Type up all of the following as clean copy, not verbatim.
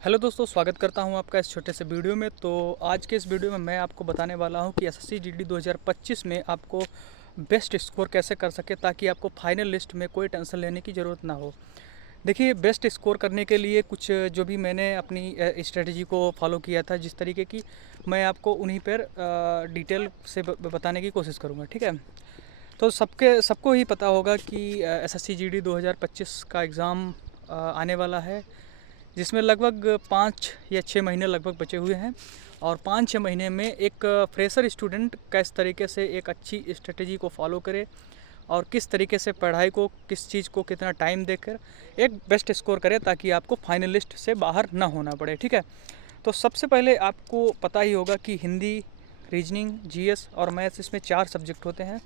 Hello दोस्तों, स्वागत करता हूं आपका इस छोटे से वीडियो में। तो आज के इस वीडियो में मैं आपको बताने वाला हूं कि एसएससी जीडी 2025 में आपको बेस्ट स्कोर कैसे कर सके, ताकि आपको फाइनल लिस्ट में कोई टेंशन लेने की ज़रूरत ना हो। देखिए, बेस्ट स्कोर करने के लिए कुछ जो भी मैंने अपनी स्ट्रेटजी को फॉलो किया था, जिस तरीके की, मैं आपको उन्हीं पर डिटेल से बताने की कोशिश करूँगा। ठीक है। तो सबको ही पता होगा कि एसएससी जीडी 2025 का एग्ज़ाम आने वाला है, जिसमें लगभग 5 या 6 महीने लगभग बचे हुए हैं। और 5-6 महीने में एक फ्रेशर स्टूडेंट किस तरीके से एक अच्छी स्ट्रेटजी को फॉलो करे और किस तरीके से पढ़ाई को, किस चीज़ को कितना टाइम देकर एक बेस्ट स्कोर करे, ताकि आपको फाइनल लिस्ट से बाहर ना होना पड़े। ठीक है। तो सबसे पहले आपको पता ही होगा कि हिंदी, रीजनिंग, जीएस और मैथ्स, इसमें 4 सब्जेक्ट होते हैं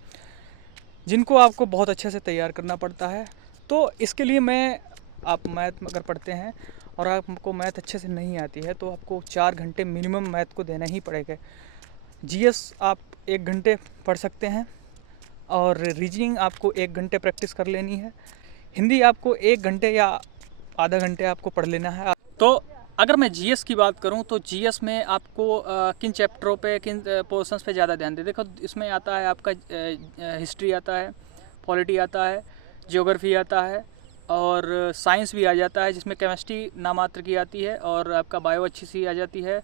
जिनको आपको बहुत अच्छे से तैयार करना पड़ता है। तो इसके लिए आप मैथ अगर पढ़ते हैं और आपको मैथ अच्छे से नहीं आती है, तो आपको 4 घंटे मिनिमम मैथ को देना ही पड़ेगा। जीएस आप 1 घंटे पढ़ सकते हैं, और रीजनिंग आपको 1 घंटे प्रैक्टिस कर लेनी है। हिंदी आपको 1 घंटे या आधा घंटे आपको पढ़ लेना है। तो अगर मैं जीएस की बात करूं, तो जीएस में आपको किन चैप्टरों पे, किन पोर्शंस पे ज़्यादा ध्यान दें। देखो, इसमें आता है आपका हिस्ट्री आता है, पॉलिटी आता है, ज्योग्राफी आता है, और साइंस भी आ जाता है, जिसमें केमिस्ट्री नामात्र की आती है, और आपका बायो अच्छी सी आ जाती है,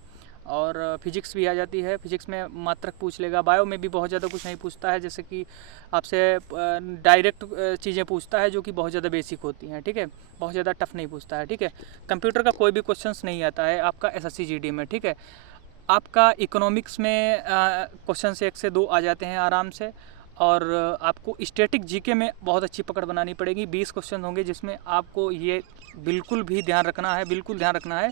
और फिजिक्स भी आ जाती है। फिजिक्स में मात्रक पूछ लेगा। बायो में भी बहुत ज़्यादा कुछ नहीं पूछता है, जैसे कि आपसे डायरेक्ट चीज़ें पूछता है जो कि बहुत ज़्यादा बेसिक होती हैं। ठीक है। बहुत ज़्यादा टफ नहीं पूछता है। ठीक है। कंप्यूटर का कोई भी क्वेश्चंस नहीं आता है आपका एसएससी जीडी में। ठीक है। आपका इकोनॉमिक्स में क्वेश्चन 1 से 2 आ जाते हैं आराम से। और आपको स्टैटिक जीके में बहुत अच्छी पकड़ बनानी पड़ेगी। 20 क्वेश्चन होंगे, जिसमें आपको ये बिल्कुल ध्यान रखना है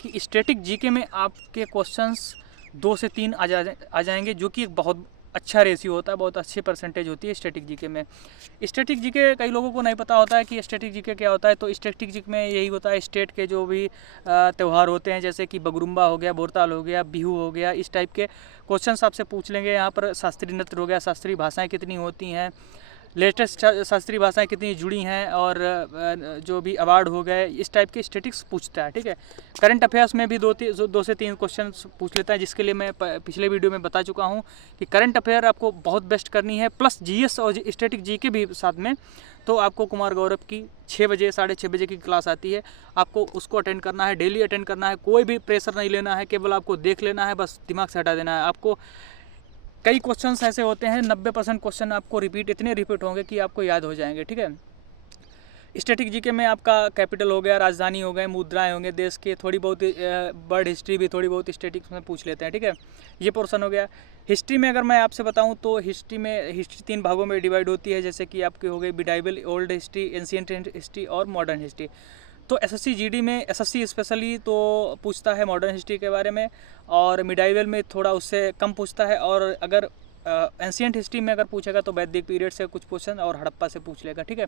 कि स्टैटिक जीके में आपके क्वेश्चंस 2 से 3 आ जाएंगे, जो कि एक बहुत अच्छा रेशियो होता है, बहुत अच्छी परसेंटेज होती है स्टैटिक जीके में। स्टैटिक जीके कई लोगों को नहीं पता होता है कि स्टैटिक जीके क्या होता है। तो स्टैटिक जीके में यही होता है, स्टेट के जो भी त्यौहार होते हैं, जैसे कि बगरुम्बा हो गया, बोरताल हो गया, बिहू हो गया, इस टाइप के क्वेश्चन आपसे पूछ लेंगे। यहाँ पर शास्त्रीय नृत्य हो गया, शास्त्रीय भाषाएँ कितनी होती हैं, लेटेस्ट शास्त्रीय भाषाएं कितनी जुड़ी हैं, और जो भी अवार्ड हो गए, इस टाइप के स्टैटिक्स पूछता है। ठीक है। करंट अफेयर्स में भी 2 से 3 क्वेश्चन पूछ लेता है, जिसके लिए मैं पिछले वीडियो में बता चुका हूं कि करंट अफेयर आपको बहुत बेस्ट करनी है, प्लस जीएस और स्टैटिक जीके भी साथ में। तो आपको कुमार गौरव की 6 बजे 6:30 बजे की क्लास आती है, आपको उसको अटेंड करना है, डेली अटेंड करना है। कोई भी प्रेशर नहीं लेना है, केवल आपको देख लेना है, बस दिमाग से हटा देना है। आपको कई क्वेश्चंस ऐसे होते हैं, 90% क्वेश्चन आपको इतने रिपीट होंगे कि आपको याद हो जाएंगे। ठीक है। स्टैटिक जीके में आपका कैपिटल हो गया, राजधानी हो गए, मुद्राएं होंगे देश के, थोड़ी बहुत वर्ल्ड हिस्ट्री भी थोड़ी बहुत स्टैटिक्स में पूछ लेते हैं। ठीक है। ये पोर्शन हो गया। हिस्ट्री में अगर मैं आपसे बताऊं, तो हिस्ट्री 3 भागों में डिवाइड होती है, जैसे कि आपकी हो गई medieval, old history, ancient history और मॉडर्न हिस्ट्री। तो एसएससी जीडी में एसएससी स्पेशली तो पूछता है मॉडर्न हिस्ट्री के बारे में, और मिडाइवल में थोड़ा उससे कम पूछता है, और अगर एंशिएंट हिस्ट्री में अगर पूछेगा तो वैदिक पीरियड से कुछ क्वेश्चन और हड़प्पा से पूछ लेगा। ठीक है।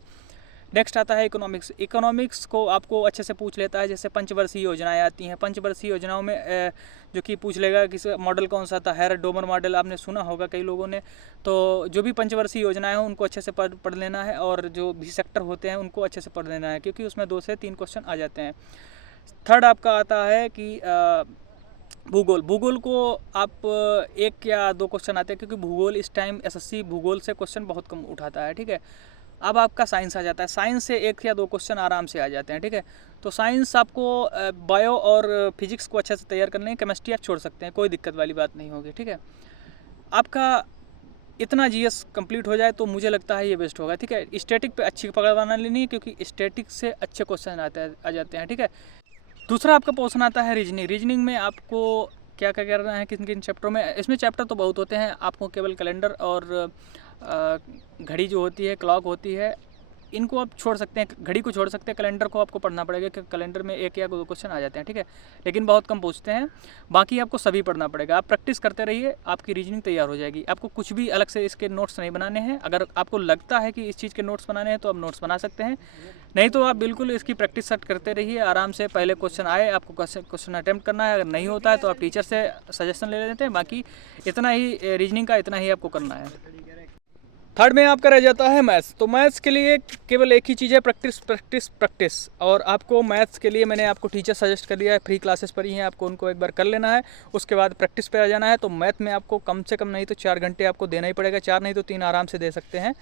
नेक्स्ट आता है इकोनॉमिक्स। इकोनॉमिक्स को आपको अच्छे से पूछ लेता है, जैसे पंचवर्षीय योजनाएं आती हैं। पंचवर्षीय योजनाओं में जो कि पूछ लेगा कि मॉडल कौन सा था, हैरड डोमर मॉडल आपने सुना होगा कई लोगों ने। तो जो भी पंचवर्षीय योजनाएं हैं उनको अच्छे से पढ़ लेना है, और जो भी सेक्टर होते हैं उनको अच्छे से पढ़ लेना है, क्योंकि उसमें 2 से 3 क्वेश्चन आ जाते हैं। थर्ड आपका आता है कि भूगोल। भूगोल को आप 1 या 2 क्वेश्चन आते हैं, क्योंकि भूगोल इस टाइम एसएससी भूगोल से क्वेश्चन बहुत कम उठाता है। ठीक है। अब आपका साइंस आ जाता है। साइंस से 1 या 2 क्वेश्चन आराम से आ जाते हैं। ठीक है। तो साइंस आपको बायो और फिजिक्स को अच्छे से तैयार करने, केमिस्ट्री आप छोड़ सकते हैं, कोई दिक्कत वाली बात नहीं होगी। ठीक है। आपका इतना जीएस कंप्लीट हो जाए तो मुझे लगता है ये बेस्ट होगा। ठीक है। स्टैटिक पे अच्छी पकड़ बना लेनी है, क्योंकि स्टैटिक से अच्छे क्वेश्चन आ जाते हैं। ठीक है। दूसरा आपका पोर्शन आता है रीजनिंग। रीजनिंग में आपको क्या क्या करना है, किन किन चैप्टरों में। इसमें चैप्टर तो बहुत होते हैं, आपको केवल कैलेंडर और घड़ी जो होती है, क्लॉक होती है, इनको आप छोड़ सकते हैं, घड़ी को छोड़ सकते हैं। कैलेंडर को आपको पढ़ना पड़ेगा, क्योंकि कैलेंडर में 1 या 2 क्वेश्चन आ जाते हैं। ठीक है। लेकिन बहुत कम पूछते हैं, बाकी आपको सभी पढ़ना पड़ेगा। आप प्रैक्टिस करते रहिए, आपकी रीजनिंग तैयार हो जाएगी। आपको कुछ भी अलग से इसके नोट्स नहीं बनाने हैं। अगर आपको लगता है कि इस चीज़ के नोट्स बनाने हैं तो आप नोट्स बना सकते हैं, नहीं तो आप बिल्कुल इसकी प्रैक्टिस सेट करते रहिए आराम से। पहले क्वेश्चन आए, आपको क्वेश्चन अटैम्प्ट करना है, अगर नहीं होता है तो आप टीचर से सजेशन ले लेते हैं। बाकी इतना ही रीजनिंग का, इतना ही आपको करना है। थर्ड में आपका रह जाता है मैथ्स। तो मैथ्स के लिए केवल एक ही चीज़ है, प्रैक्टिस प्रैक्टिस प्रैक्टिस। और आपको मैथ्स के लिए मैंने आपको टीचर सजेस्ट कर दिया है, फ्री क्लासेस पर ही हैं, आपको उनको एक बार कर लेना है, उसके बाद प्रैक्टिस पे आ जाना है। तो मैथ में आपको कम से कम नहीं तो 4 घंटे आपको देना ही पड़ेगा, 4 नहीं तो 3 आराम से दे सकते हैं।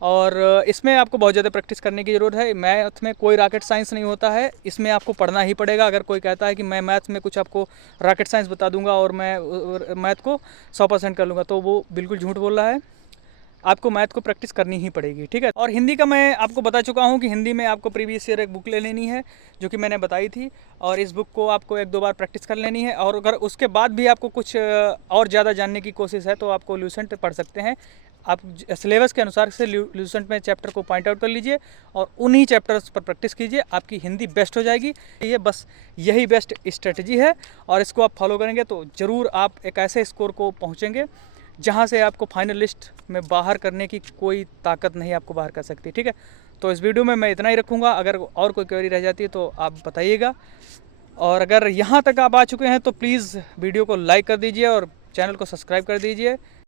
और इसमें आपको बहुत ज़्यादा प्रैक्टिस करने की ज़रूरत है। मैथ में कोई रॉकेट साइंस नहीं होता है, इसमें आपको पढ़ना ही पड़ेगा। अगर कोई कहता है कि मैं मैथ्स में कुछ आपको रॉकेट साइंस बता दूंगा और मैं मैथ को 100% कर लूँगा, तो वो बिल्कुल झूठ बोल रहा है। आपको मैथ को प्रैक्टिस करनी ही पड़ेगी, ठीक है। और हिंदी का मैं आपको बता चुका हूँ कि हिंदी में आपको प्रीवियस ईयर एक बुक ले लेनी है, जो कि मैंने बताई थी, और इस बुक को आपको 1-2 बार प्रैक्टिस कर लेनी है। और अगर उसके बाद भी आपको कुछ और ज़्यादा जानने की कोशिश है तो आपको ल्यूसेंट पढ़ सकते हैं। आप सिलेबस के अनुसार से ल्यूसेंट में चैप्टर को पॉइंट आउट कर लीजिए और उन्हीं चैप्टर्स पर प्रैक्टिस कीजिए, आपकी हिंदी बेस्ट हो जाएगी। ये बस यही बेस्ट स्ट्रेटजी है, और इसको आप फॉलो करेंगे तो ज़रूर आप एक ऐसे स्कोर को पहुँचेंगे जहाँ से आपको फाइनल लिस्ट में बाहर करने की कोई ताकत नहीं आपको बाहर कर सकती, ठीक है। तो इस वीडियो में मैं इतना ही रखूँगा। अगर और कोई क्वेरी रह जाती है तो आप बताइएगा, और अगर यहाँ तक आप आ चुके हैं तो प्लीज़ वीडियो को लाइक कर दीजिए और चैनल को सब्सक्राइब कर दीजिए।